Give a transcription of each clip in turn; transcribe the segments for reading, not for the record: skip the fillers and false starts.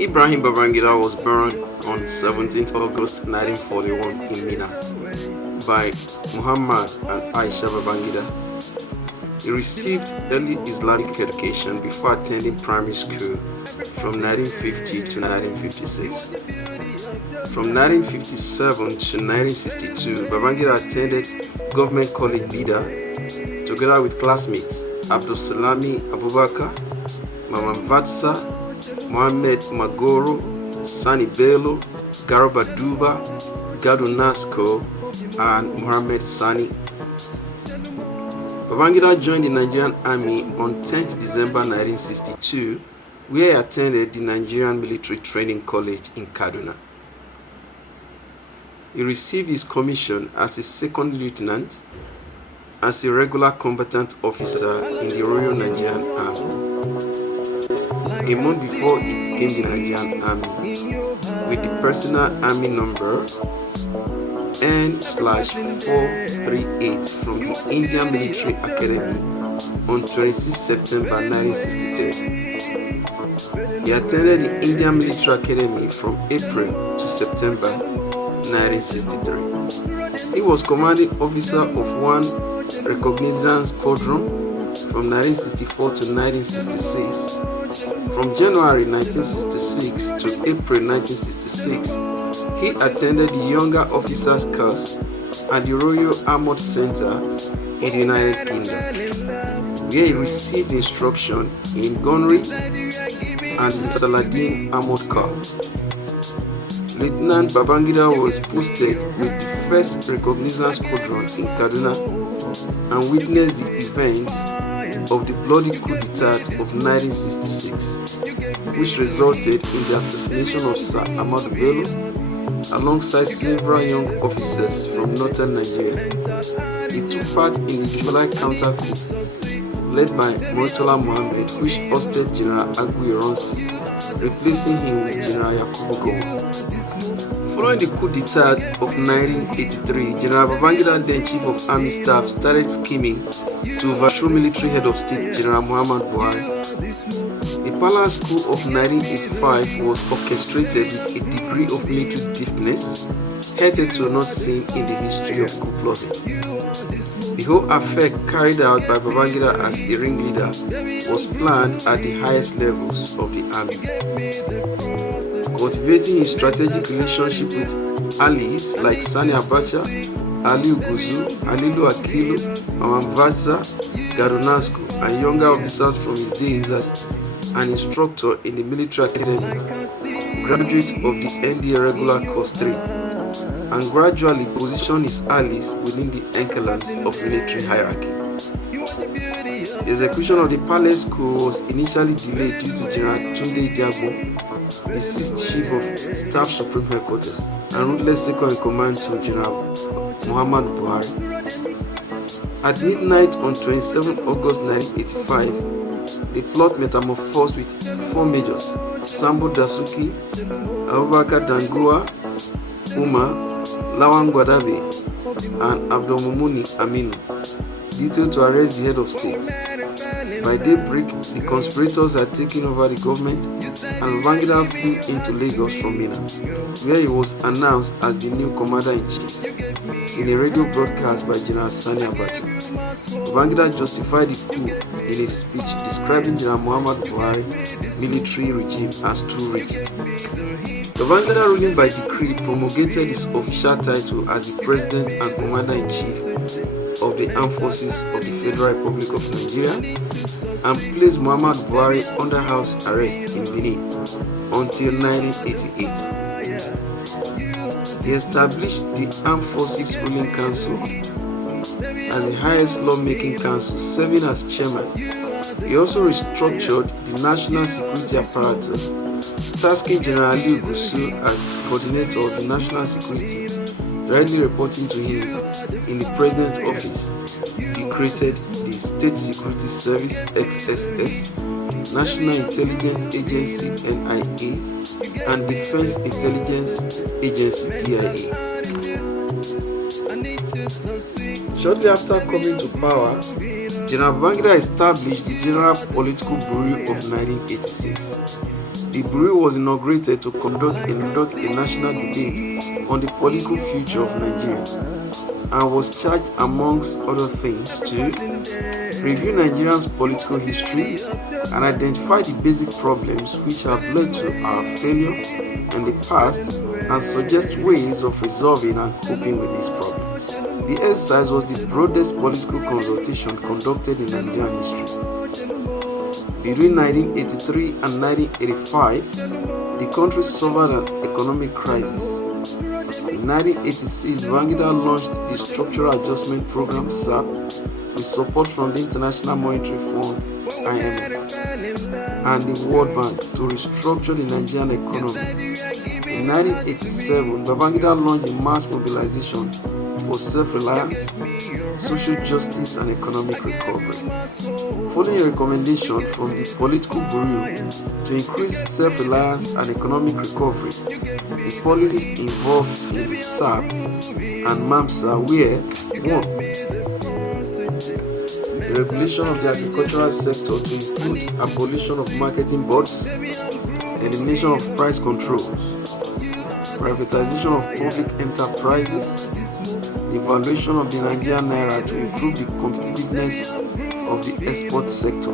Ibrahim Babangida was born on 17th August 1941 in Mina by Muhammad and Aisha Babangida. He received early Islamic education before attending primary school from 1950 to 1956. From 1957 to 1962, Babangida attended Government College Bida together with classmates Abdul Salami Abubakar, Mama Vatsa, Mohammed Magoro, Sani Bello, Garba Duba, Gadu Nasco, and Mohammed Sani. Babangida joined the Nigerian Army on 10th December 1962, where he attended the Nigerian Military Training College in Kaduna. He received his commission as a second lieutenant as a regular combatant officer in the Royal Nigerian Army. A month before he became the Nigerian Army, with the personal army number N/438 from the Indian Military Academy on 26 September 1963. He attended the Indian Military Academy from April to September 1963. He was commanding officer of one Recognizance Squadron from 1964 to 1966. From January 1966 to April 1966, he attended the Younger Officers Course at the Royal Armoured Center in the United Kingdom, where he received instruction in gunnery and the Saladin Armoured Corps. Lieutenant Babangida was posted with the 1st Recognizance Squadron in Kaduna and witnessed the events of the bloody coup d'etat of 1966, which resulted in the assassination of Sir Ahmadu Bello alongside several young officers from northern Nigeria. He took part in the July counter coup led by Murtala Mohammed, which ousted General Agui Ironsi, replacing him with General Yakubu Gowon. Following the coup d'etat of 1983, General Babangida, then Chief of Army Staff, started scheming to overthrow military head of state General Muhammad Buhari. The Palace coup of 1985 was orchestrated with a degree of military deftness hitherto not seen in the history of coup plotting. The whole affair, carried out by Babangida as a ringleader, was planned at the highest levels of the army. Cultivating his strategic relationship with allies like Sani Abacha, Aliu Guzu, Halilu Akilu, Mama Vatsa, Garunasco, and younger officers from his days as an instructor in the military academy, graduate of the ND Regular Course 3, and gradually positioned his allies within the echelons of military hierarchy. The execution of the Palace coup was initially delayed due to General Tunde Diabo, the 6th Chief of Staff Supreme Headquarters, and ruthless second-in-command to General Muhammad Buhari. At midnight on 27 August 1985, the plot metamorphosed with 4 majors: Sambo Dasuki, Abubakar Dangoa, Umar, Lawan Gwadabe, and Abdulmumuni Aminu, detailed to arrest the head of state. By daybreak, the conspirators had taken over the government, and Babangida flew into Lagos from Mina, where he was announced as the new commander-in-chief in a radio broadcast by General Sani Abacha. Babangida justified the coup in a speech describing General Muhammad Buhari's military regime as too rigid. Babangida, ruling by decree, promulgated his official title as the President and Commander-in-Chief of the Armed Forces of the Federal Republic of Nigeria, and placed Muhammad Buhari under house arrest in Benin until 1988. He established the Armed Forces Ruling Council as the highest lawmaking council, serving as chairman. He also restructured the national security apparatus, tasking General Aliu Gusu as coordinator of the national security, directly reporting to him in the president's office. He created the State Security Service (XSS), National Intelligence Agency (NIA), and Defense Intelligence Agency (DIA). Shortly after coming to power, General Babangida established the General Political Bureau of 1986. The Bureau was inaugurated to conduct a national debate on the political future of Nigeria and was charged, amongst other things, to review Nigeria's political history and identify the basic problems which have led to our failure in the past and suggest ways of resolving and coping with these problems. The exercise was the broadest political consultation conducted in Nigerian history. Between 1983 and 1985, the country suffered an economic crisis. In 1986, Babangida launched the Structural Adjustment Program (SAP) with support from the International Monetary Fund (IMF) and the World Bank to restructure the Nigerian economy. In 1987, Babangida launched a mass mobilization for self-reliance, social justice and economic recovery. Following a recommendation from the Political Bureau to increase self-reliance and economic recovery, the policies involved in the SAP and MAMSA were 1. The regulation of the agricultural sector to include abolition of marketing boards, elimination of price controls, privatization of public enterprises, the evaluation of the Nigerian naira to improve the competitiveness of the export sector,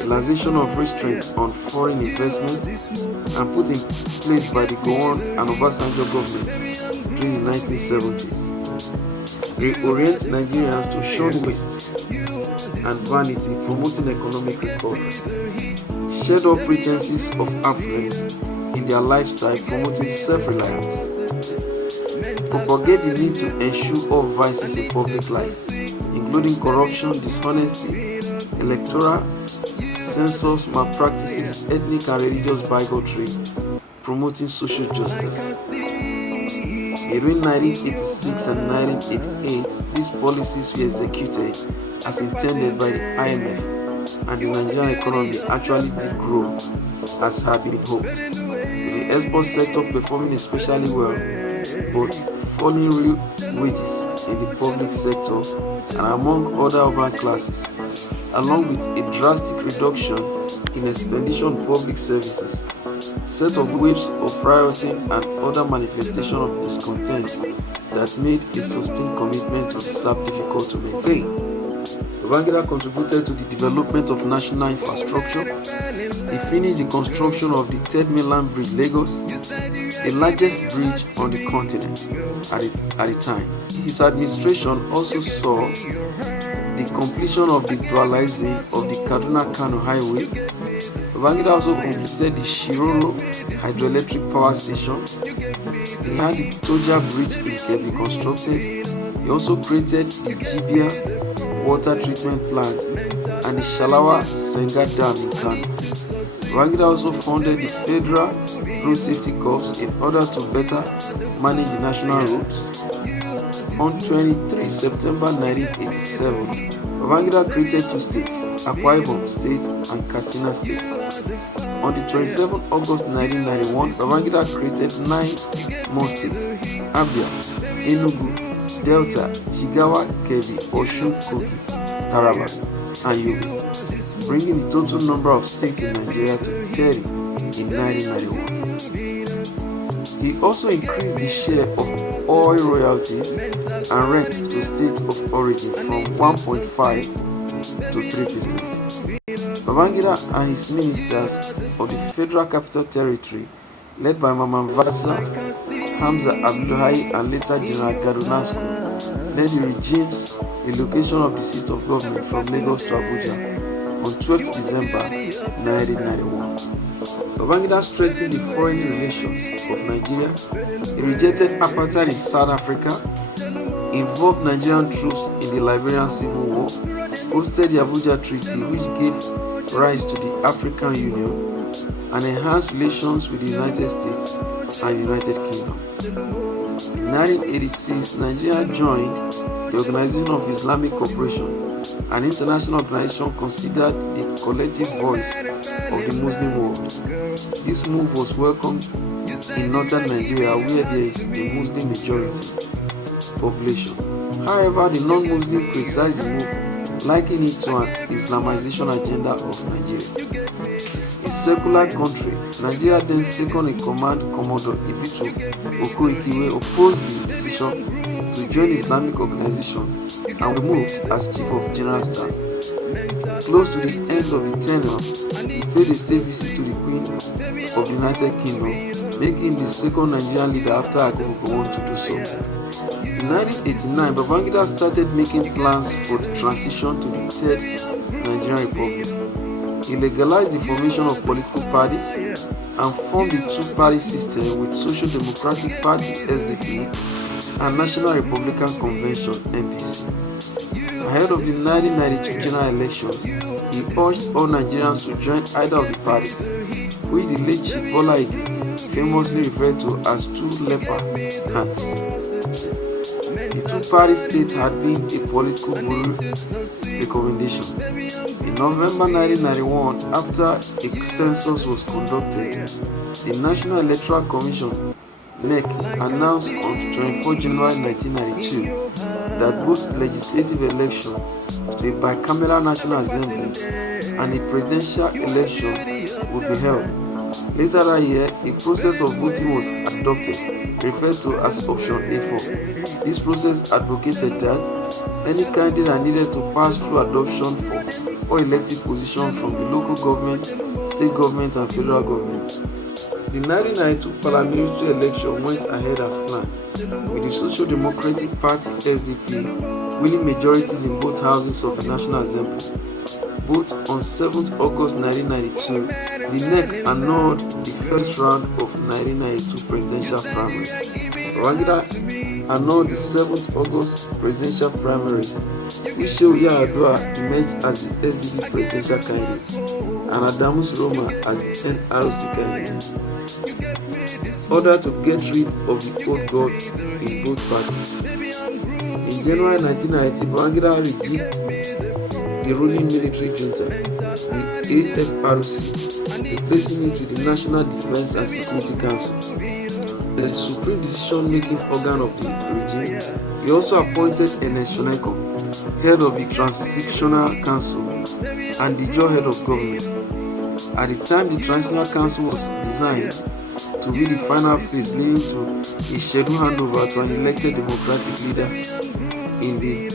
realization of restraints on foreign investment and put in place by the Gowon and Obasanjo government during the 1970s. Reorient Nigerians to shun waste and vanity, promoting economic recovery. Shed off pretenses of affluence in their lifestyle, promoting self-reliance. Propagate the need to ensure all vices in public life, including corruption, dishonesty, electoral, census malpractices, ethnic and religious bigotry, promoting social justice. Between 1986 and 1988, these policies were executed as intended by the IMF, and the Nigerian economy actually did grow as had been hoped, with the export sector performing especially well, but falling real wages in the public sector and among other urban classes, along with a drastic reduction in expenditure on public services, set of waves of rioting and other manifestations of discontent that made a sustained commitment to the SAP difficult to maintain. Babangida contributed to the development of national infrastructure. He finished the construction of the Third Mainland Bridge, Lagos, the largest bridge on the continent at the time. His administration also saw the completion of the dualizing of the Kaduna-Kano Highway. Babangida also completed the Shiroro hydroelectric power station. He had the Toja Bridge in Kebbi constructed. He also created the Jibia water treatment plant and the Shalawa Senga Dam in Kano. Babangida also founded the Federal Road Safety Corps in order to better manage the national roads. On 23 September 1987, Babangida created two states, Akwa Ibom State and Katsina State. On the 27th August 1991, Babangida created 9 more states, Abia, Enugu, Delta, Jigawa, Kebbi, Osun, Kogi, Taraba, and Yobe, bringing the total number of states in Nigeria to 30 in 1991. He also increased the share of oil royalties and rent to states of origin from 1.5 to 3%. Babangida and his ministers of the Federal Capital Territory, led by Mamman Vasa, Hamza Abdullahi and later General Garunasco, led the regime's relocation of the seat of government from Lagos to Abuja on 12 December 1991. Babangida strengthened the foreign relations of Nigeria. He rejected apartheid in South Africa, involved Nigerian troops in the Liberian Civil War, hosted the Abuja Treaty, which gave rise to the African Union, and enhanced relations with the United States and United Kingdom. In 1986, Nigeria joined the Organization of Islamic Cooperation, an international organization considered the collective voice of the Muslim world. This move was welcomed in northern Nigeria, where there is a Muslim majority population. However, the non-Muslim criticized the move, likening it to an Islamization agenda of Nigeria. A secular country, Nigeria then second-in-command Commodore Ibitu Okoikiwe opposed the decision to join Islamic organization and was moved as Chief of General Staff. Close to the end of his tenure, he paid a state visit to the Queen of the United Kingdom, making him the second Nigerian leader after Akufo wanted to do so. In 1989, Babangida started making plans for the transition to the Third Nigerian Republic. He legalized the formation of political parties and formed the two-party system with Social Democratic Party (SDP) and National Republican Convention (NPC). Ahead of the 1992 general elections, he urged all Nigerians to join either of the parties, which the late Chief Bola Ige famously referred to as two leper hands. The two-party state had been a political guru recommendation. In November 1991, after a census was conducted, the National Electoral Commission (NEC) announced on 24 January 1992 that both legislative election to a bicameral National Assembly and a presidential election would be held. Later that year, a process of voting was adopted, referred to as Option A4. This process advocated that any candidate needed to pass through adoption for all elective positions from the local government, state government, and federal government. The 1992 parliamentary election went ahead as planned, with the Social Democratic Party (SDP) winning majorities in both houses of the National Assembly. Both on 7th August 1992, the NEC annulled the first round of 1992 presidential primaries. Babangida annulled the 7th August presidential primaries, which Shehu Yar'Adua emerged as the SDP presidential candidate and Adamu Roma as the NRC candidate. Order to get rid of the old guard in both parties. In January 1990, Babangida rejected the ruling military junta, the AFRC, replacing it with the National Defense and Security Council, the supreme decision-making organ of the regime. He also appointed Ernest Shonekan, head of the Transitional Council and the jaw head of government. At the time, the Transitional Council was designed to be the final phase leading to a scheduled handover to an elected democratic leader in the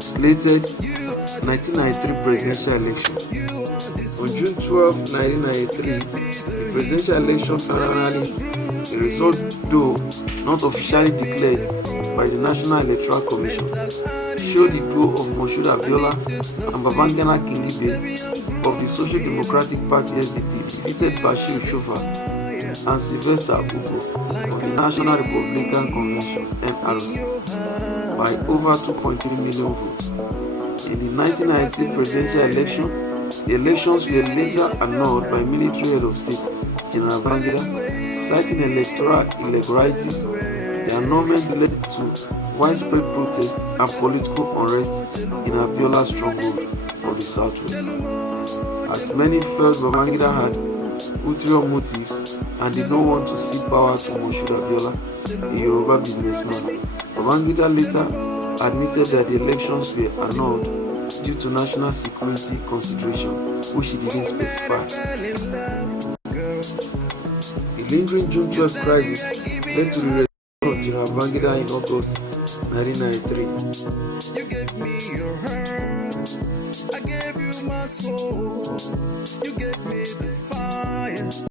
slated 1993 presidential election. On June 12, 1993, the presidential election finally, the result though not officially declared by the National Electoral Commission, showed the duo of Moshood Abiola and Babangida Kingibe of the Social Democratic Party (SDP) defeated Bashir Shofa and Sylvester Ugo of the National Republican Convention (NRC) by over 2.3 million votes. In the 1996 presidential election, the elections were later annulled by military head of state General Babangida, citing electoral irregularities. The annulment led to widespread protests and political unrest in Abiola's stronghold of the southwest. As many felt Babangida had ulterior motives and did not want to cede power to Moshood Abiola, a Yoruba businessman, Babangida later admitted that the elections were annulled due to national security consideration, which he didn't specify. The lingering June 12 crisis led to the reelection of General Babangida in August 1993. You gave me your heart, I gave you my soul, you gave me the fire.